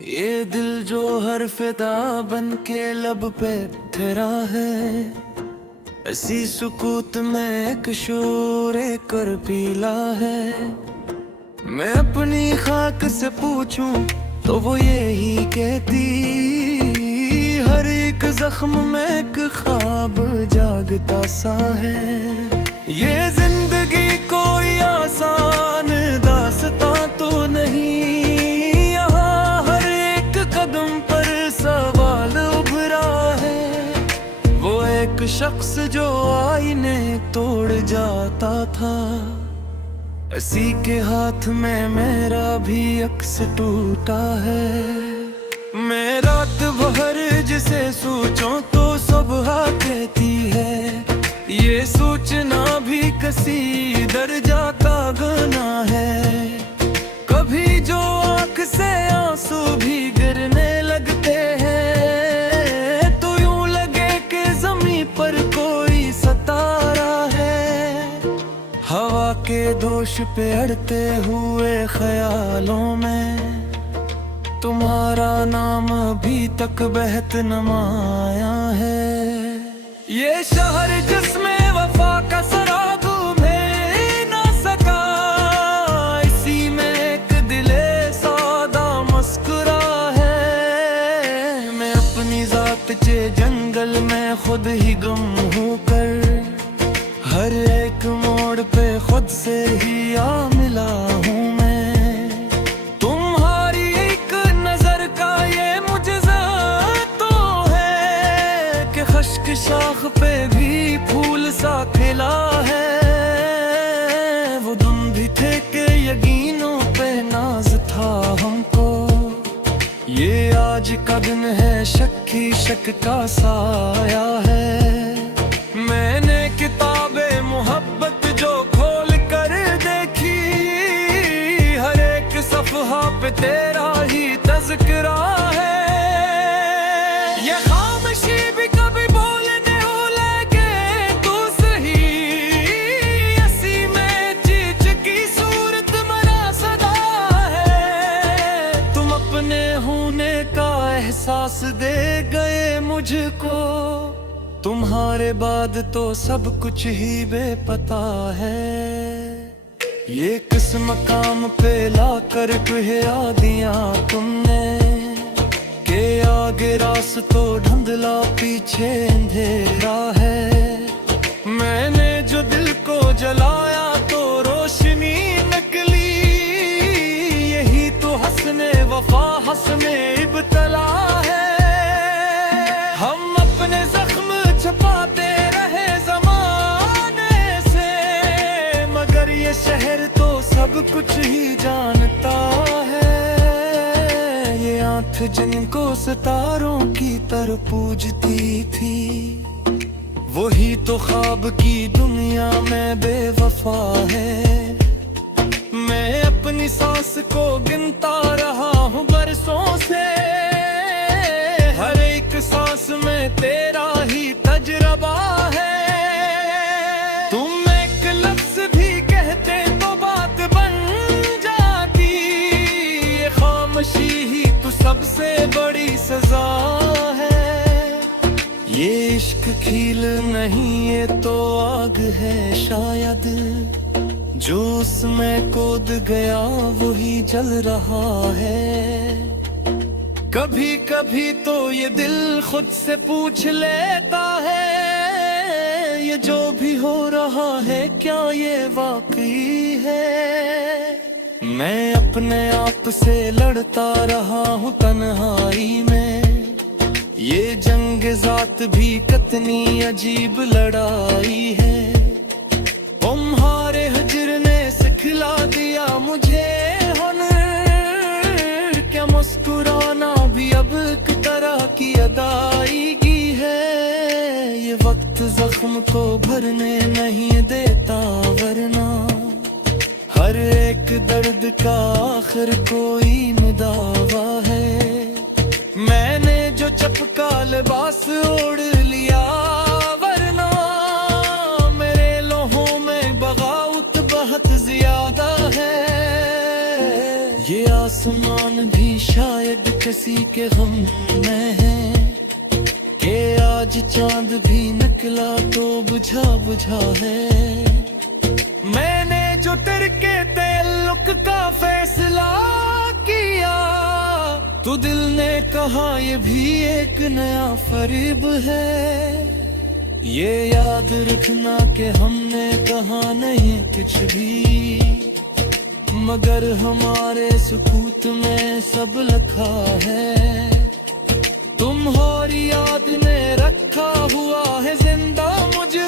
ये दिल जो हर फिदा बन के लब पे ठहरा है, ऐसी सुकूत में एक शोर कर पीला है। मैं अपनी खाक से पूछूं तो वो यही कहती, हर एक जख्म में एक ख्वाब जागता सा है। ये जिंदगी कोई आसान दास्तां तो नहीं, यहाँ हर एक कदम पर सवाल उभरा है। वो एक शख्स जो आईने तोड़ जाता था, इसी के हाथ में मेरा भी अक्स टूटा है। मैं रात भर जिसे सोचूं तो सुबह कहती है, ये सोचना भी किसी दर्जा का गुना है। कभी जो आँख से आंसू भी गिरने लगते हैं, तो यूं लगे कि ज़मीं पर कोई सता रहा है। हवा के दोष पे अड़ते हुए ख्यालों में तुम्हारा नाम अभी तक बहत न माया है। ये शहर जिसमें वफा का सराग घूमे ना सका, इसी में एक दिले सादा मुस्कुरा है। मैं अपनी जात के जंगल में खुद ही गुम हूँ कर, हर एक मोड़ पे खुद से ही आ मिला हूँ मैं। तुम्हारी एक नजर का ये मुझे तो है कि खश्क शाख पे भी फूल सा खिला है। वो दिन भी थे कि यकीनों पे नाज था हमको, ये आज का दिन है शक ही शक का साया है। मैंने किताबे मोहब्बत जो खोल कर देखी, हर एक सफ़हा पे तेरा ही तज़किरा है। ये खामोशी भी कभी बोलने लगे तू सही, ऐसी में चीज की सूरत मरा सदा है। तुम अपने होने का एहसास दे गए मुझको, तुम्हारे बाद तो सब कुछ ही बेपता है। ये किस मकाम पे लाकर कहरा दिया तुमने, के आगे रास्तों धुंधला पीछे अंधेरा है। मैंने जो दिल को जलाया तो रोशनी निकली, यही तो हस्ने वफा हस्ने इब्तला है। हम अपने जख्म छुपाते रहे जमाने से, मगर ये शहर तो सब कुछ ही जानता है। ये आंख जिनको सितारों की तरह पूजती थी, वही तो ख्वाब की दुनिया में बेवफा है। मैं अपनी सांस को गिनता रहा हूँ बरसों से, हर एक सांस में तेरा ही तजरबा है। तुम एक लफ्ज भी कहते तो बात बन जाती, ये खामोशी ही तो सबसे बड़ी सजा है। ये इश्क खील नहीं ये तो आग है शायद, जो उसमें कूद गया वही जल रहा है। कभी कभी तो ये दिल खुद से पूछ लेता है, ये जो भी हो रहा है क्या ये वाकई है। मैं अपने आप से लड़ता रहा हूँ तन्हाई में, ये जंग जात भी कितनी अजीब लड़ाई है। तुम्हारे हिज्र ने सिखला दिया मुझे हुनर, क्या मुस्कुराना भी अब एक तरह की अदायगी है। ये वक्त जख्म को भरने नहीं देता, वरना हर एक दर्द का आखिर कोई दावा है। मैंने जो चपका लिबास ओढ़ लिया, वरना मेरे लोहों में बगावत बहुत ज्यादा है। ये आसमान भी शायद किसी के हम में है कि आज चांद भी निकला तो बुझा बुझा है। मैंने जो तेरे के ताल्लुक का फैसला किया तो दिल ने कहा ये भी एक नया फरेब है। ये याद रखना कि हमने कहा नहीं कुछ भी, मगर हमारे सुकूत में सब लिखा है। तुम्हारी याद ने रखा हुआ है जिंदा मुझे,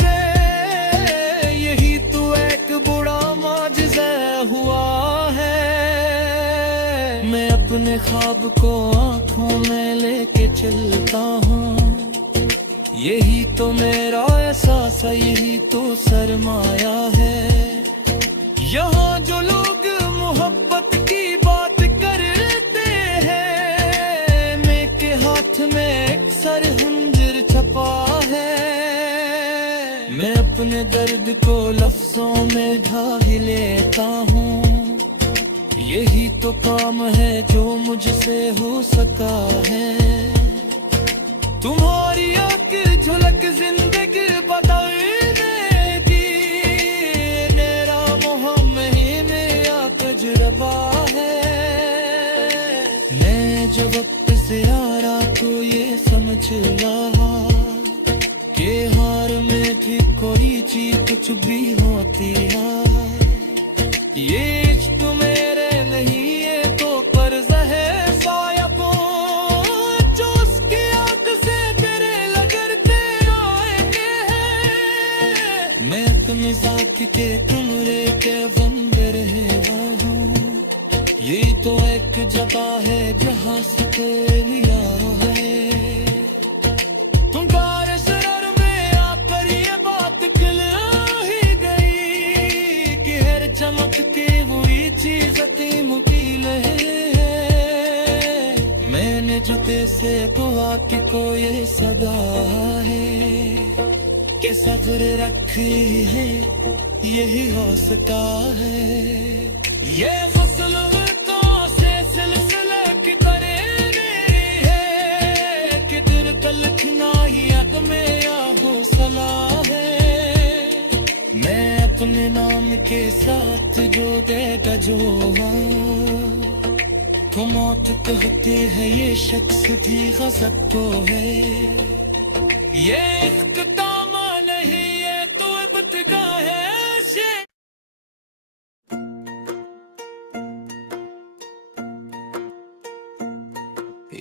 यही तो एक बड़ा माजिज़ा हुआ है। मैं अपने ख्वाब को आंखों में लेके चलता हूँ, यही तो मेरा एहसास है, यही तो सरमाया है। यहाँ जो लोग मोहब्बत की बात करते हैं, मेरे हाथ में एक सरहंजर छपा है। मैं अपने दर्द को लफ्जों में ढाल लेता हूँ, यही तो काम है जो मुझसे हो सका है। तुम्हारी आखिर झलक जिंदगी बदल देगी, मेरा मोहम्मद मेरा तजुर्बा है। मैं जो वक्त से आ रहा तो ये समझ रहा कि हार में भी कोई चीज कुछ भी होती है। ये इश्क मेरे नहीं है तो कर्ज है सायबों, जो उसकी आंख से तेरे लगते आएंगे हैं। मैं अपने साथ के तुमरे के बंदर है वहाँ, ये तो एक जगह है जहाँ से ते लिया है। तुम कार शरर में आकर ये बात खिल ही गई कि हर चमकती हुई चीज अति मुकील है। मैंने जो से दुआ की कोई सदा है कि सब्र रखी है, यही हौसला है। ये फसल तो से सिलसिले की तरह है कि दिल कलखना ही अग में या हौसला है। मैं अपने नाम के साथ जो देगा जो तो मौत कहते हैं, ये शख्स भी गजब तो है। ये इख्तितामा नहीं है तो इब्तिदा है।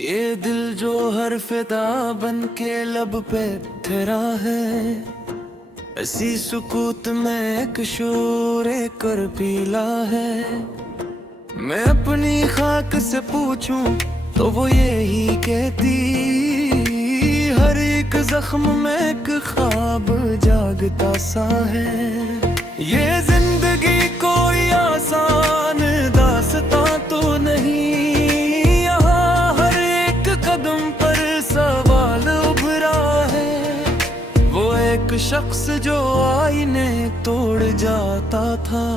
ये दिल जो हर फिदा बन के लब पे ठहरा है, ऐसी सुकूत में एक शोर कर पीला है। मैं अपनी खाक से पूछूं तो वो यही कहती, हर एक जख्म में एक ख्वाब जागता सा है। ये जिंदगी कोई आसान दास्तां तो नहीं, यहाँ हर एक कदम पर सवाल उभरा है। वो एक शख्स जो आईने तोड़ जाता था,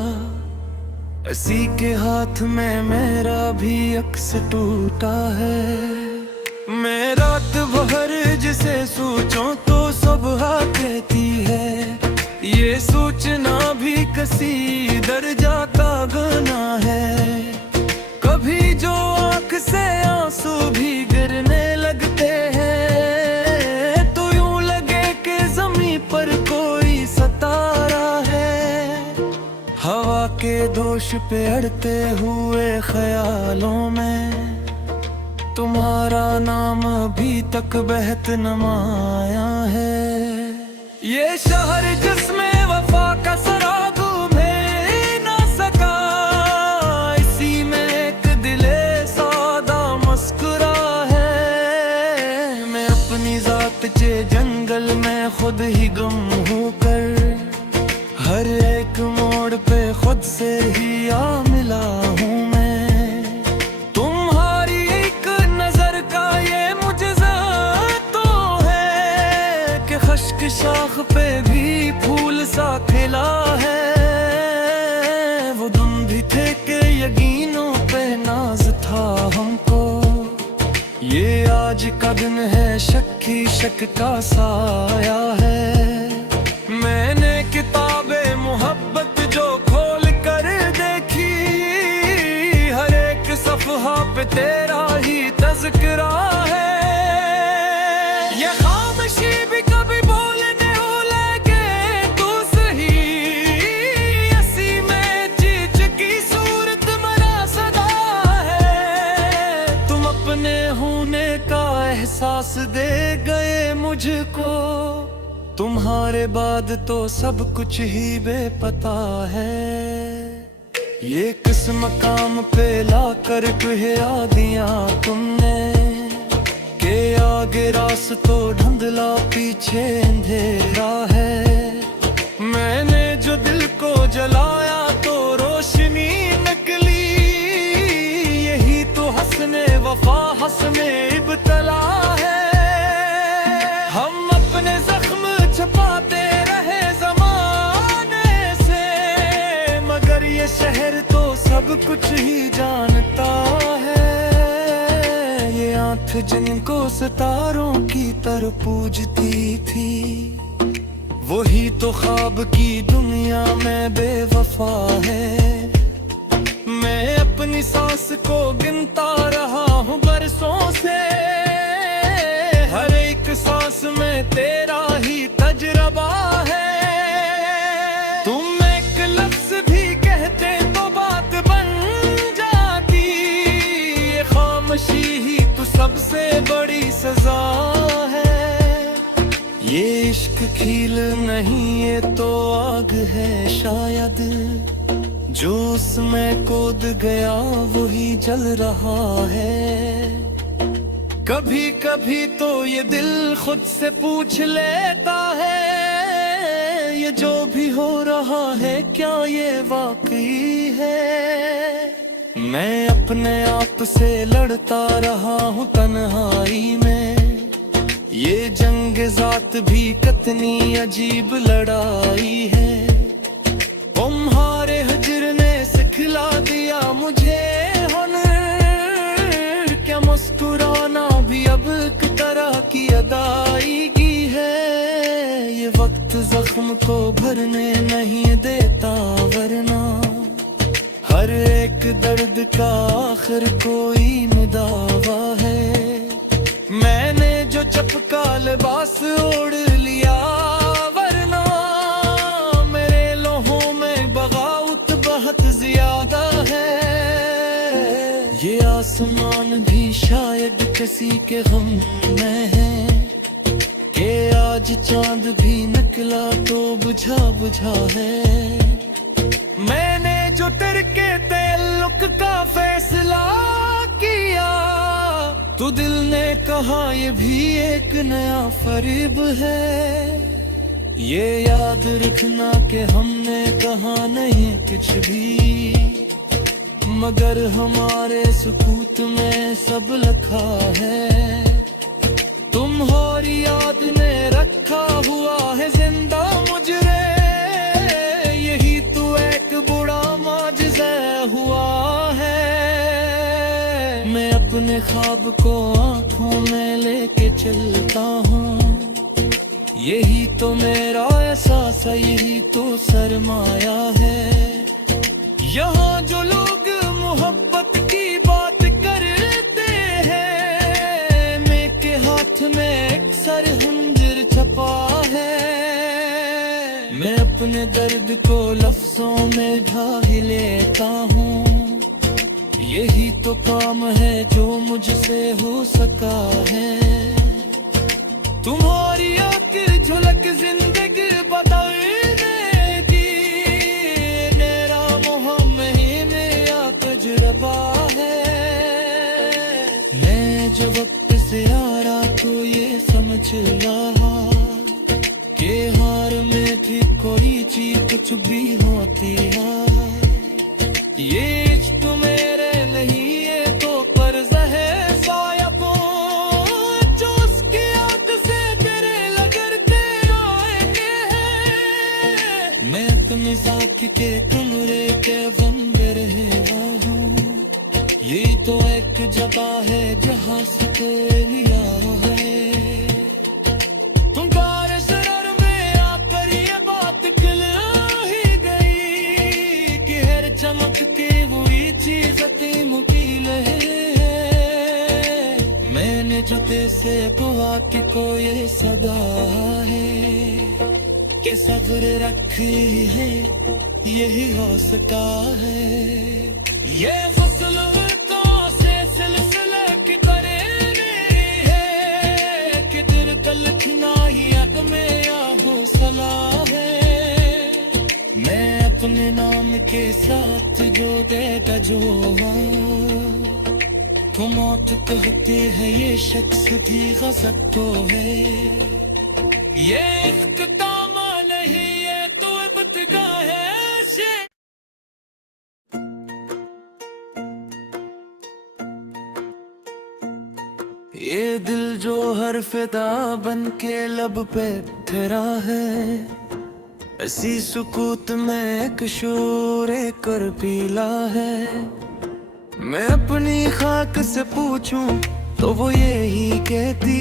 इसी के हाथ में मेरा भी अक्स टूटा है। मैं रात भर जिसे सोचूं तो सुबह कहती है, ये सोचना भी किसी दर्जा का गुना है। कभी जो आँख से आंसू भी गिरने लगते हैं, तो यूं लगे कि ज़मीं पर कोई सता रहा है। हवा के दोष पे अड़ते हुए ख्यालों में तुम्हारा नाम अभी तक बहत नमाया है। ये शहर जिसमें वफा का सराग में ना सका, इसी में एक दिले सादा मुस्कुरा है। मैं अपनी जात के जंगल में खुद ही गुम हूँ कर, हर एक मोड़ पे खुद से ही आ मिला हूँ मैं। तुम्हारी एक नजर का ये मुझे तो है कि खश्क शाख पे भी फूल इश्क का साया है। मैंने किताबें मोहब्बत जो खोल कर देखी, हर एक सफ़हा पे तेरा ही तज़किरा है। ये खामोशी भी कभी बोलने हो लगे तू सही, ऐसी में चीज की सूरत मरा सदा है। तुम अपने होने का एहसास दे गए मुझको, तुम्हारे बाद तो सब कुछ ही बेपता है। ये किस मकाम पे लाकर कुहरा दिया तुमने, के आगे रास्तों ढंढला पीछे अंधेरा है। मैंने जो दिल को जलाया तो रोशनी निकली, यही तो हस्ने वफा हस्ने इब्तला है। हम अपने जख्म छुपाते रहे ज़माने से, मगर ये शहर तो सब कुछ ही जानता है। ये आँख जिनको सितारों की तरह पूजती थी, वही तो ख्वाब की दुनिया में बेवफा है। मैं अपनी सांस को गिनता रहा हूँ बरसों से, हर एक सांस में तेरा ही तजरबा है। तुम एक लफ्ज भी कहते तो बात बन जाती, ये खामोशी ही तो सबसे बड़ी सजा है। ये इश्क खील नहीं ये तो आग है शायद, जो उसमें कूद गया वही जल रहा है। कभी कभी तो ये दिल खुद से पूछ लेता है, ये जो भी हो रहा है क्या ये वाकई है। मैं अपने आप से लड़ता रहा हूँ तन्हाई में, ये जंग जात भी कितनी अजीब लड़ाई है। तुम्हारे हिज्र ने सिखला दिया मुझे हुनर, क्या मुस्कुराना भी अब एक तरह की अदायगी है। ये वक्त जख्म को भरने नहीं देता, वरना हर एक दर्द का आखिर कोई दावा है। मैंने जो चपका लिबास ओढ़ लिया, वरना मेरे लोहों में बगावत बहुत ज्यादा है। ये आसमान भी शायद किसी के गम में है, कि आज चांद भी निकला तो बुझा बुझा है। मैंने जो तेरे के ताल्लुक का फैसला किया, तो दिल ने कहा ये भी एक नया फरीब है। ये याद रखना कि हमने कहा नहीं कुछ भी, मगर हमारे सुकूत में सब लिखा है। तुम्हारी याद ने रखा हुआ है जिंदा मुझे, यही तो एक बड़ा माजिज़ा हुआ है। मैं अपने ख्वाब को आंखों में लेके चलता हूँ, यही तो मेरा एहसास है, यही तो सरमाया है। यहाँ जो लोग मोहब्बत की बात करते हैं, मेरे हाथ में एक सरहंजर छपा है। मैं अपने दर्द को लफ्जों में ढाल लेता हूँ, यही तो काम है जो मुझसे हो सका है। तुम्हारी आखिर झलक जिंदगी बदल देगी, मेरा मोहम्मद मेरा तजुर्बा है। मैं जो वक्त से आ रहा तो ये समझ रहा कि हार में भी कोई चीज कुछ भी होती है। ये इश्क मेरे नहीं ये तो कर्ज है सायबों, जो उसकी आंख से तेरे लगते आएंगे हैं। मैं अपने साथ के कमरे के बंदर हूँ, ये तो एक जगह है जहाँ से लिया है। चमकती हुई चीज मुकील है। मैंने जुते से दुआ की कोई सदा है कि सब्र रखी है, यही हौसला है। ये फसल तो से सिलसिले की करेनी है कि दिल कलखना यक में या हौसला है। मैं अपने नाम के साथ जो देगा जो तो मौत कहते हैं ये शख्स भी गजब तो है। ये इख्तितामा नहीं ये तो इब्तिदा है। ये दिल जो हर फिदा बन के लब पे ठहरा है, ऐसी सुकूत में एक शोर कर पीला है। मैं अपनी खाक से पूछूं तो वो यही कहती,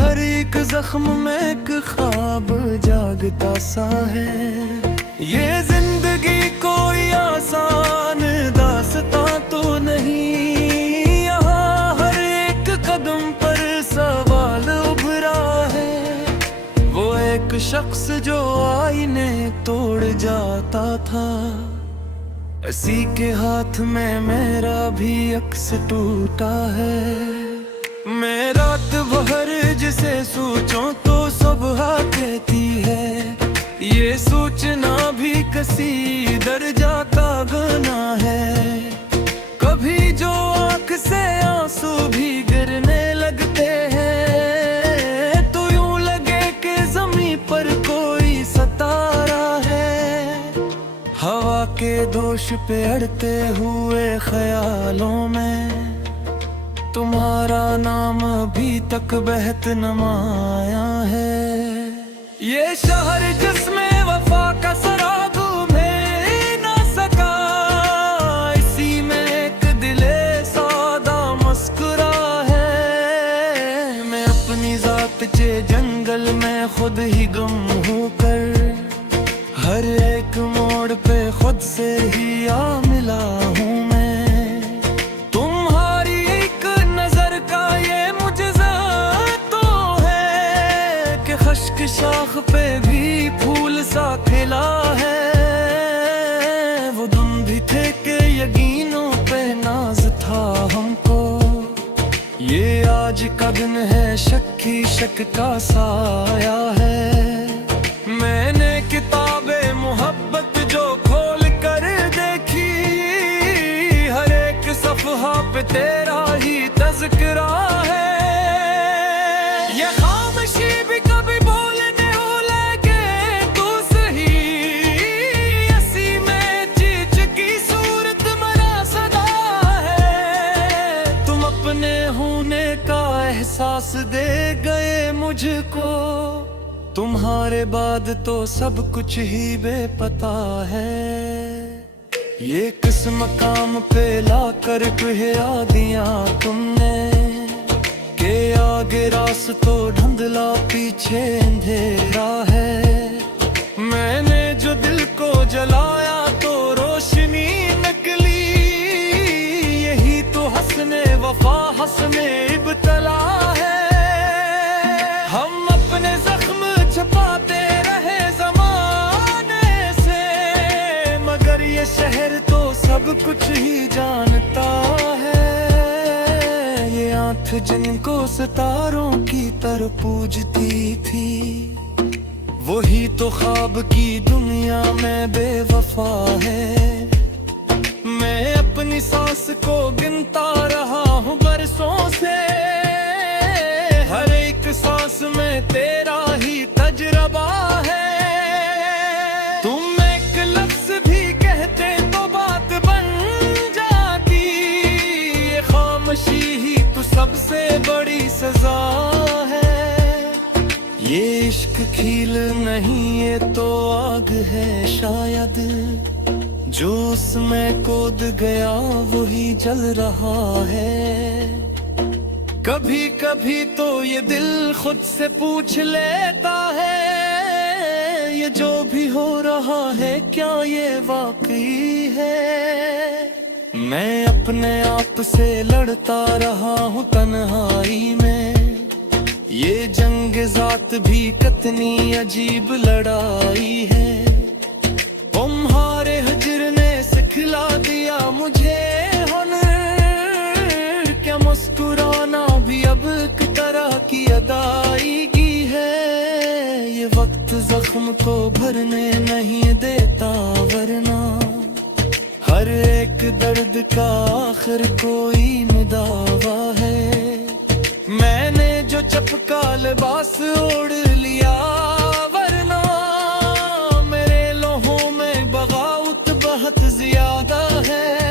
हर एक जख्म में एक ख्वाब जागता सा है। ये जिंदगी कोई आसान दास्तां तो नहीं, यहाँ हर एक कदम पर सवाल उभरा है। वो एक शख्स जो आईने तोड़ जाता था, इसी के हाथ में मेरा भी अक्स टूटा है। मैं रात भर जिसे सोचूं तो सुबह कहती है, ये सोचना भी किसी दर्जा का गुना है। कभी जो आँख से आंसू भी गिरने लगते हैं तो यूं लगे कि ज़मीं पर कोई सतारा है। हवा के दोष पे अड़ते हुए ख्यालों में तुम्हारा नाम अभी तक बहत नमाया है। ये शहर जिसमें वफा का सराग में ना सका, इसी में एक दिले सादा मुस्कुरा है। मैं अपनी जात के जंगल में खुद ही गुम हूँ कर, हर एक मोड़ पे खुद से ही आ मिला हूँ मैं। तुम्हारी एक नजर का ये मुझे तो है कि खश्क शाख पे भी फूल सा खिला है। वो दिन भी थे कि यकीनों पे नाज था हमको, ये आज का दिन है शक ही शक का साया है। मैंने किताबे मोहब्बत जो खोल कर देखी, हर एक सफ़हा पे तेरा ही तज़किरा है। ये खामोशी भी कभी बोलने लगे तू सही, ऐसी में चीज की सूरत मरा सदा है। तुम अपने होने का एहसास दे गए मुझको, तुम्हारे बाद तो सब कुछ ही बेपता है। ये किस मकाम पे लाकर कहया दिया तुमने के आगे रास्तों धुंधला पीछे अंधेरा है। मैंने जो दिल को जलाया तो रोशनी निकली, यही तो हंसने वफा हंसने इब्तला है। हम अपने जख्म छुपाते रहे जमाने से, मगर ये शहर तो सब कुछ ही जानता है। ये आंख जिनको सितारों की तरह पूजती थी, वही तो ख्वाब की दुनिया में बेवफा है। मैं अपनी सांस को गिनता रहा हूँ बरसों से, हर एक सांस में तेरा ही तजरबा है। तुम एक लफ्ज भी कहते तो बात बन जाती, ये खामोशी ही तो सबसे बड़ी सजा है। ये इश्क खील नहीं ये तो आग है शायद, जो उसमें कूद गया वही जल रहा है। कभी कभी तो ये दिल खुद से पूछ लेता है, ये जो भी हो रहा है क्या ये वाकई है? मैं अपने आप से लड़ता रहा हूँ तन्हाई में, ये जंग जात भी कितनी अजीब लड़ाई है। तुम्हारे हिज्र ने सिखला दिया मुझे हुनर, क्या मुस्कुराना भी अब एक तरह की अदायगी है। ये वक्त जख्म को भरने नहीं देता, वरना हर एक दर्द का आखिर कोई दावा है। मैंने जो चपका लिबास ओढ़ लिया, वरना मेरे लोहों में बगावत बहुत ज्यादा है।